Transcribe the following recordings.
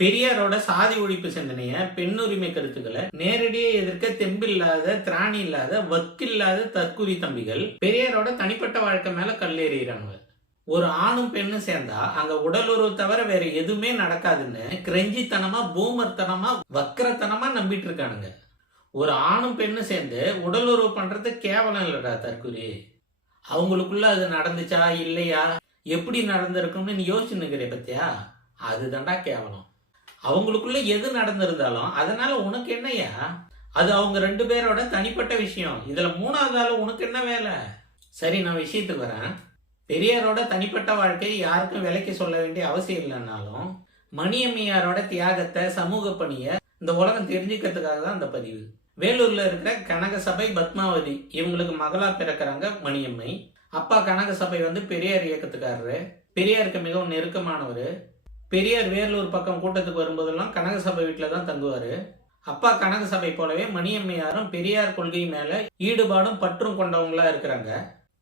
பெரியாரோட சாதி ஒழிப்பு சிந்தனைய, பெண்ணுரிமை கருத்துக்களை நேரடியே எதிர்க்க தெம்பில்லாத, திராணி இல்லாத, வக்கில்லாத தற்குறி தம்பிகள் பெரியாரோட தனிப்பட்ட வாழ்க்கை மேல கல்லெறிகிறாங்க. ஒரு ஆணும் பெண்ணும் சேர்ந்தா அங்க உடலுறவு தவிர வேற எதுவுமே நடக்காதுன்னு கிரெஞ்சித்தனமா, பூமர்த்தனமா, வக்கரத்தனமா நம்பிட்டு இருக்கானுங்க. ஒரு ஆணும் பெண்ணும் சேர்ந்து உடலுறவு பண்றது கேவலம் இல்லடா தற்குறி. அவங்களுக்குள்ள அது நடந்துச்சா இல்லையா, எப்படி நடந்திருக்கும்னு நீ யோசிச்சு நிக்கிற பத்தியா, அதுதான்டா கேவலம். அவங்களுக்குள்ள எது நடந்திருந்தாலும் அதனால உனக்கு என்னையா? அது அவங்க 2 பேரோட தனிப்பட்ட விஷயம். இதுல 3வது ஆளு உனக்கு என்ன வேலை? சரி, நான் விஷயத்துக்கு வரேன். பெரியாரோட தனிப்பட்ட வாழ்க்கை யாருக்கும் விலைக்கு சொல்ல வேண்டிய அவசியம் இல்லைன்னாலும் மணியம்மையாரோட தியாகத்தை, சமூக பணியை இந்த உலகம் தெரிஞ்சுக்கிறதுக்காக தான் இந்த பதிவு. வேலூர்ல இருக்கிற கனகசபை பத்மாவதி இவங்களுக்கு மகளா பிறக்கிறாங்க மணியம்மை. அப்பா கனகசபை பெரியார் இயக்கத்துக்காரரு, பெரியாருக்கு மிகவும் நெருக்கமானவர். பெரியார் வேலூர் பக்கம் கூட்டத்துக்கு வரும்போதெல்லாம் கனகசபை வீட்டில் தான் தங்குவார். அப்பா கனகசபை போலவே மணியம்மையாரும் பெரியார் கொள்கை மேல ஈடுபாடும் பற்றும் கொண்டவங்களா இருக்கிறாங்க.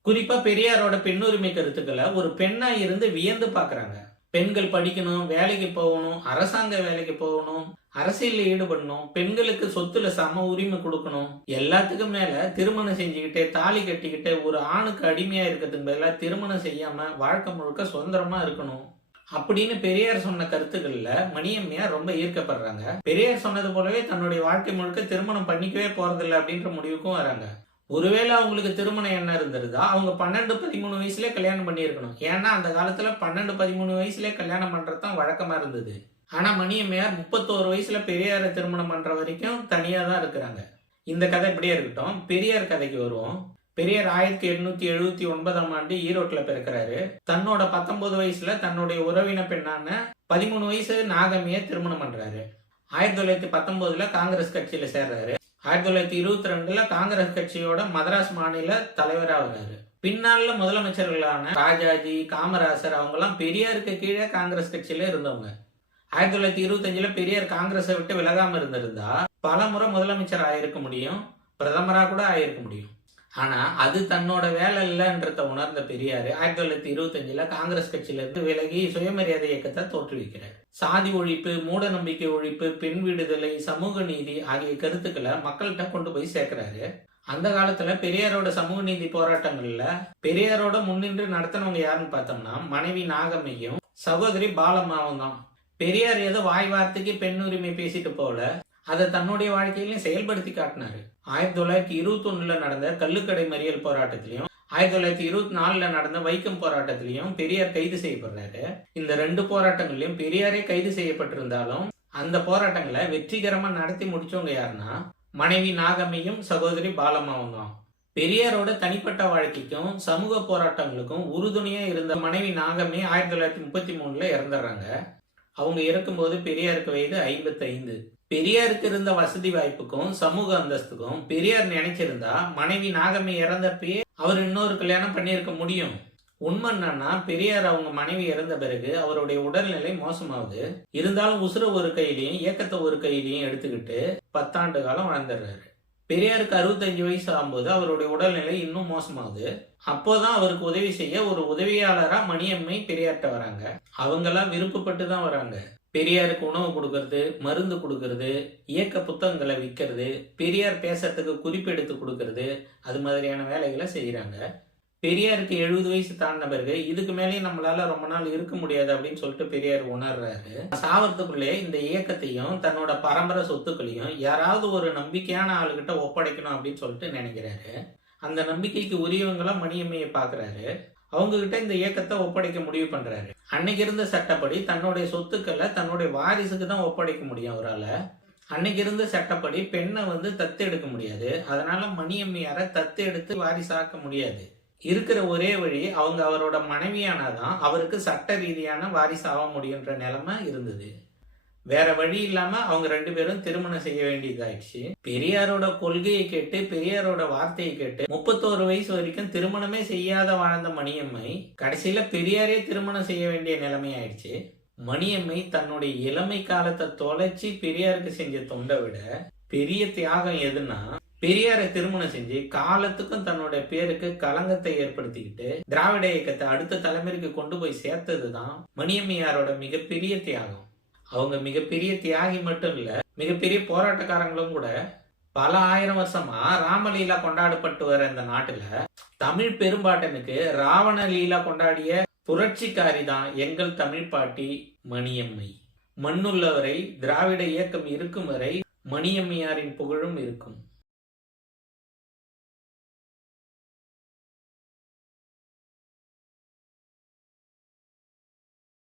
குறிப்பா பெரியாரோட பெண்ணுரிமை கருத்துக்களை ஒரு பெண்ணா இருந்து வியந்து பாக்குறாங்க. பெண்கள் படிக்கணும், வேலைக்கு போகணும், அரசாங்க வேலைக்கு போகணும், அரசியல்ல ஈடுபடணும், பெண்களுக்கு சொத்துல சம உரிமை கொடுக்கணும், எல்லாத்துக்கும் மேல திருமணம் செஞ்சுக்கிட்டே தாலி கட்டிக்கிட்டே ஒரு ஆணுக்கு அடிமையா இருக்கிறதுக்கு பதிலா திருமணம் செய்யாம வாழ்க்கை முழுக்க சுதந்திரமா இருக்கணும் அப்படின்னு பெரியார் சொன்ன கருத்துக்கள்ல மணியம்மையார் ரொம்ப ஈர்க்கப்படுறாங்க. பெரியார் சொன்னது போலவே தன்னுடைய வாழ்க்கை முழுக்க திருமணம் பண்ணிக்கவே போறதில்லை அப்படின்ற முடிவுக்கும் வராங்க. ஒருவேளை அவங்களுக்கு திருமணம் என்ன இருந்திருந்தா அவங்க 12-13 வயசுல கல்யாணம் பண்ணியிருக்கணும். ஏன்னா அந்த காலத்துல 12-13 வயசுல கல்யாணம் பண்றதுதான் வழக்கமா இருந்தது. ஆனா மணியம்மையார் 31 வயசுல பெரியாரை திருமணம் பண்ற வரைக்கும் தனியா தான் இருக்கிறாங்க. இந்த கதை இப்படியே இருக்கட்டும். பெரியார் கதைக்கு வருவோம். பெரியார் 1879ஆம் ஆண்டு ஈரோட்டில் பிறக்கிறாரு. தன்னோட 19 வயசுல தன்னுடைய உறவின பெண்ணான 13 வயசு நாகம்மையை திருமணம் பண்றாரு. 1919 காங்கிரஸ் கட்சியில சேர்றாரு. 1922 காங்கிரஸ் கட்சியோட மதராஸ் மாநில தலைவரா வர்றாரு. பின்னால முதலமைச்சர்களான ராஜாஜி, காமராசர் அவங்க எல்லாம் பெரியாருக்கு கீழே காங்கிரஸ் கட்சியில இருந்தவங்க. 1925 பெரியார் காங்கிரஸை விட்டு விலகாம இருந்திருந்தா பல முறை முதலமைச்சர் ஆயிருக்க முடியும், பிரதமரா கூட ஆயிருக்க முடியும். ஆனா அது தன்னோட வேலை இல்லைன்றத உணர்ந்த பெரியாரு 1925 காங்கிரஸ் கட்சியில இருந்து விலகி சுயமரியாதை இயக்கத்தை தோற்றுவிக்கிறார். சாதி ஒழிப்பு, மூட நம்பிக்கை ஒழிப்பு, பெண் விடுதலை, சமூக நீதி ஆகிய கருத்துக்களை மக்கள்கிட்ட கொண்டு போய் சேர்க்கிறாரு. அந்த காலத்துல பெரியாரோட சமூக நீதி போராட்டங்கள்ல பெரியாரோட முன்னின்று நடத்தினவங்க யாருன்னு பார்த்தோம்னா மனைவி நாகம்மையும் சகோதரி பாலம்மாவும் தான். பெரியார் ஏதோ வாய் வார்த்தைக்கு பெண் உரிமை பேசிட்டு போல அதை தன்னுடைய வாழ்க்கையிலையும் செயல்படுத்தி காட்டினாரு. 1921 நடந்த கள்ளுக்கடை மறியல் போராட்டத்திலையும் 1924 நடந்த வைக்கம் போராட்டத்திலையும் பெரியார் கைது செய்யப்படுறாரு. இந்த 2 போராட்டங்களையும் பெரியாரே கைது செய்யப்பட்டிருந்தாலும் அந்த போராட்டங்களை வெற்றிகரமா நடத்தி முடிச்சவங்க யாருன்னா மனைவி நாகம்மையும் சகோதரி பாலம்மாவும் தான். பெரியாரோட தனிப்பட்ட வாழ்க்கைக்கும் சமூக போராட்டங்களுக்கும் உறுதுணையா இருந்த மனைவி நாகம்மை 1933 இறந்துடுறாங்க. அவங்க இறக்கும்போது பெரியாருக்கு வயது 55. பெரியாருக்கு இருந்த வசதி வாய்ப்புக்கும் சமூக அந்தஸ்துக்கும் பெரியார் நினைச்சிருந்தா மனைவி நாகம்மை இறந்தப்பயே அவர் இன்னொரு கல்யாணம் பண்ணியிருக்க முடியும். உண்மை என்னன்னா பெரியார் அவங்க மனைவி இறந்த பிறகு அவருடைய உடல்நிலை மோசமாகுது. இருந்தாலும் உசுர ஒரு கையிலையும் இயக்கத்தை ஒரு கையிலையும் எடுத்துக்கிட்டு 10 ஆண்டு காலம் வாழ்ந்துடுறாரு. பெரியாருக்கு 65 வயசு ஆகும்போது அவருடைய உடல்நிலை இன்னும் மோசமாகுது. அப்போதான் அவருக்கு உதவி செய்ய ஒரு உதவியாளரா மணியம்மை பெரியார்கிட்ட வராங்க. அவங்கெல்லாம் விருப்பப்பட்டு தான் வராங்க. பெரியாருக்கு உணவு கொடுக்கறது, மருந்து கொடுக்கறது, இயக்க புத்தகங்களை விற்கிறது, பெரியார் பேசுறதுக்கு குறிப்பெடுத்து கொடுக்கறது, அது மாதிரியான வேலைகளை செய்யறாங்க. பெரியாருக்கு 70 வயசு தாண்டின பிறகு இதுக்கு மேலேயும் நம்மளால ரொம்ப நாள் இருக்க முடியாது அப்படின்னு சொல்லிட்டு பெரியார் உணர்றாரு. சாவறதுக்குள்ளே இந்த இயக்கத்தையும் தன்னோட பரம்பரை சொத்துக்களையும் யாராவது ஒரு நம்பிக்கையான ஆளுகிட்ட ஒப்படைக்கணும் அப்படின்னு சொல்லிட்டு நினைக்கிறாரு. அந்த நம்பிக்கைக்கு உரியவங்களா மணியம்மையை பாக்குறாரு. அவங்க கிட்ட இந்த இயக்கத்தை ஒப்படைக்க முடிவு பண்றாரு. அன்னைக்கு இருந்த சட்டப்படி தன்னுடைய சொத்துக்களை தன்னுடைய வாரிசுக்கு தான் ஒப்படைக்க முடியும் அவரால். அன்னைக்கு இருந்த சட்டப்படி பெண்ணை தத்து எடுக்க முடியாது. அதனால மணியம்மையாரை தத்து எடுத்து வாரிசாக்க முடியாது. இருக்கிற ஒரே வழி அவங்க அவரோட மனைவியானாதான் அவருக்கு சட்ட ரீதியான வாரிசு ஆக முடியுன்ற நிலைமை இருந்தது. வேற வழி இல்லாம அவங்க 2 பேரும் திருமணம் செய்ய வேண்டியதாயிடுச்சு. பெரியாரோட கொள்கையை கேட்டு, பெரியாரோட வார்த்தையை கேட்டு 31 வயசு வரைக்கும் திருமணமே செய்யாத வாழ்ந்த மணியம்மை கடைசியில பெரியாரே திருமணம் செய்ய வேண்டிய நிலைமை ஆயிடுச்சு. மணியம்மை தன்னுடைய இளமை காலத்தை தொலைச்சி பெரியாருக்கு செஞ்ச தொண்டை விட பெரிய தியாகம் எதுன்னா பெரியாரை திருமணம் செஞ்சு காலத்துக்கும் தன்னுடைய பேருக்கு களங்கத்தை ஏற்படுத்திக்கிட்டு திராவிட இயக்கத்தை அடுத்த தலைமுறைக்கு கொண்டு போய் சேர்த்ததுதான் மணியம்மையாரோட மிகப்பெரிய தியாகம். அவங்க மிகப்பெரிய தியாகி மட்டும் இல்ல, மிகப்பெரிய போராட்டக்காரங்களும் கூட. பல ஆயிரம் வருஷமா ராமலீலா கொண்டாடப்பட்டு வர இந்த நாட்டுல தமிழ் பெரும்பாட்டனுக்கு ராவண லீலா கொண்டாடிய புரட்சிக்காரி தான் எங்கள் தமிழ் பாட்டி மணியம்மை. மண்ணுள்ளவரை திராவிட இயக்கம் இருக்கும் வரை மணியம்மையாரின் புகழும் இருக்கும்.